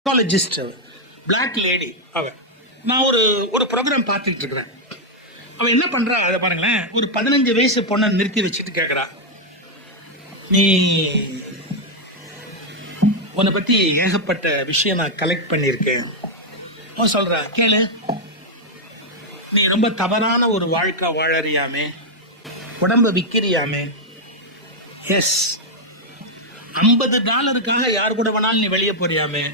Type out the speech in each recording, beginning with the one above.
Psychologist, black lady அவ. நான் ஒரு ப்ரோக்ராம் பார்த்துட்டு இருக்கிறேன். அவன் என்ன பண்றா அதை பாருங்களேன். ஒரு 15 வயசு பொண்ணை நிறுத்தி வச்சுட்டு கேட்கறா, நீ உன்னை பத்தி ஏகப்பட்ட விஷயம் நான் கலெக்ட் பண்ணியிருக்கேன். அவன் சொல்றா, கேளு, நீ ரொம்ப தவறான ஒரு வாழ்க்கை வாழறியாமே, உடம்ப விக்கிறியாமே. எஸ். $50 யார் கூட வேணாலும் நீ வெளியே போறியாமே.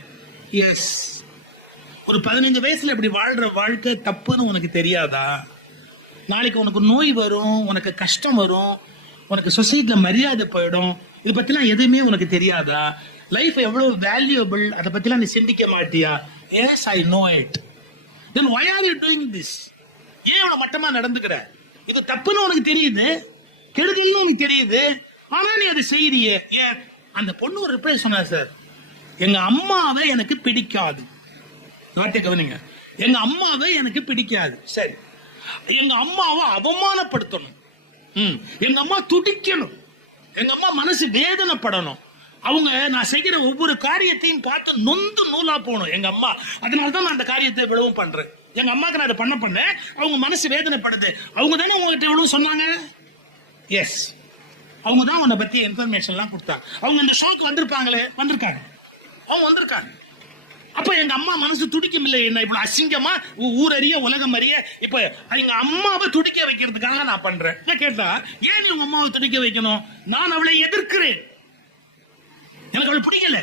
எஸ். ஒரு 15 வயசுல இப்படி வாழ்ற வாழ்க்கை தப்புன்னு உனக்கு தெரியாதா? நாளைக்கு உனக்கு நோய் வரும், உனக்கு கஷ்டம் வரும், உனக்கு சொசைட்டில மரியாதை போயிடும். இது பத்திலாம் எதுவுமே உனக்கு தெரியாதா? லைஃப் எவ்வளவு வேல்யூபிள், அதை பத்திலாம் நீ சிந்திக்க மாட்டியா? Yes, I know it. Then why are you doing this? ஏன் இவ்வளவு மட்டமா நடந்துக்கிற? இது தப்புன்னு உனக்கு தெரியுது, கெடுதல்னு உனக்கு தெரியுது, ஆனா நீ அதை செய்யறியே. ஏன்? அந்த பொண்ணு ஒரு ரிப்ளை சொன்னா, சார், எங்க அம்மாவை எனக்கு பிடிக்காது. வார்த்தை கவனிங்க, எங்க அம்மாவை எனக்கு பிடிக்காது. சரி, எங்க அம்மாவை அவமானப்படுத்தணும், எங்க அம்மா துடிக்கணும், எங்க அம்மா மனசு வேதனைப்படணும், அவங்க நான் செய்கிற ஒவ்வொரு காரியத்தையும் பார்த்து நொந்து நூலா போகணும் எங்க அம்மா. அதனாலதான் நான் அந்த காரியத்தை விடவும் பண்றேன். எங்க அம்மாக்கு நான் அதை பண்ண அவங்க மனசு வேதனைப்படுது. அவங்க தானே உங்ககிட்ட இவ்வளவு சொன்னாங்க. எஸ், அவங்க தான் உன்னை பத்தி இன்ஃபர்மேஷன் எல்லாம் கொடுத்தாங்க. அவங்க இந்த ஷோக்கு வந்திருப்பாங்களே, வந்திருக்காங்க, அவங்க வந்திருக்காங்க. அப்ப எங்க அம்மா மனசு துடிக்கும் இல்லை, என்ன இப்ப அசிங்கமா ஊரறிய உலகம் அறிய இப்ப எங்க அம்மாவை துடிக்க வைக்கிறதுக்காக நான் பண்றேன். கேட்டா, ஏன் நீ உங்க அம்மாவை துடிக்க வைக்கணும்? நான் அவளை எதிர்க்கிறேன், எனக்கு அவளை பிடிக்கல,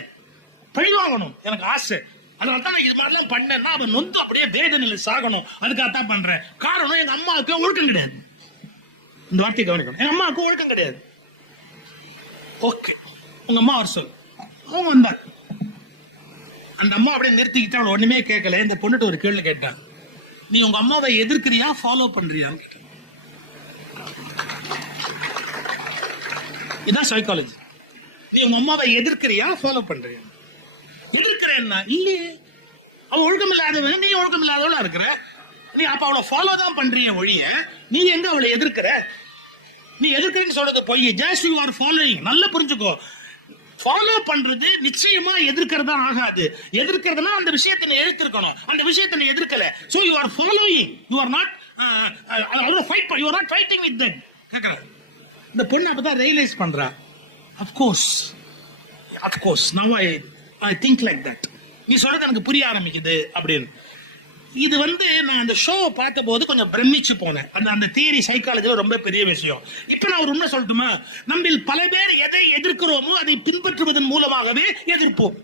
பழிவாங்கணும் எனக்கு ஆசை. அதனால்தான் இது மாதிரிலாம் பண்ணேன்னா அவன் நொந்து அப்படியே வேதனையில் சாகணும். அதுக்காகத்தான் பண்றேன். காரணம், எங்க அம்மாவுக்கு ஒழுக்கம் கிடையாது. இந்த வார்த்தையை கவனிக்கணும், எங்க அம்மாவுக்கு ஒழுக்கம் கிடையாது. ஓகே, உங்க அம்மா வர சொல். அவங்க வந்தார். அந்த அம்மா அப்படியே நிறுத்திக்கிட்டு அவளை ஒண்ணுமே கேட்கல. இந்த பொண்ணுட்டு ஒரு கேள்வி கேட்டான், நீ உங்க அம்மாவை எதிர்க்கிறியா ஃபாலோ பண்றியான்னு கேட்டான். இதான் சைக்காலஜி. நீ உங்க அம்மாவை எதிர்க்கிறியா ஃபாலோ பண்றியா? எதிர்க்கிறேன்னா இல்லையே, அவ ஒழுக்கம் இல்லாதவன், நீ ஒழுக்கம் இல்லாதவளா இருக்கிற. நீ அப்ப அவளை ஃபாலோ தான் பண்றிய ஒழிய நீ எங்க அவளை எதிர்க்கிற? நீ எதிர்க்கிறேன்னு சொல்றது பொய். Just you are following. நல்லா புரிஞ்சுக்கோ, ஃபாலோ பண்றது நிச்சயமா எதிர்க்கிறதா ஆகாது. எதிர்க்கிறதுனா அந்த விஷயத்தை நீ எதிர்த்திருக்கணும், அந்த விஷயத்தை நீ எதிர்க்கல. So you are following, you are not fight, you are not fighting with that. கேக்குற இந்த பொண்ணு அப்பதான் ரியலைஸ் பண்றா, ஆஃப் கோர்ஸ் நவ ஐ திங்க் லைக் தட். நீ சொல்றது எனக்கு புரிய ஆரம்பிக்குது அப்படின்னு. இது நான் அந்த ஷோ பார்த்த போது கொஞ்சம் பிரமிச்சு போனேன். அந்த தியரி சைக்காலஜில ரொம்ப பெரிய விஷயம். இப்ப நான் ஒரு உண்மை சொல்லட்டுமா? நம்மில் பல பேர் எதை எதிர்க்கிறோமோ அதை பின்பற்றுவதன் மூலமாகவே எதிர்ப்போம்.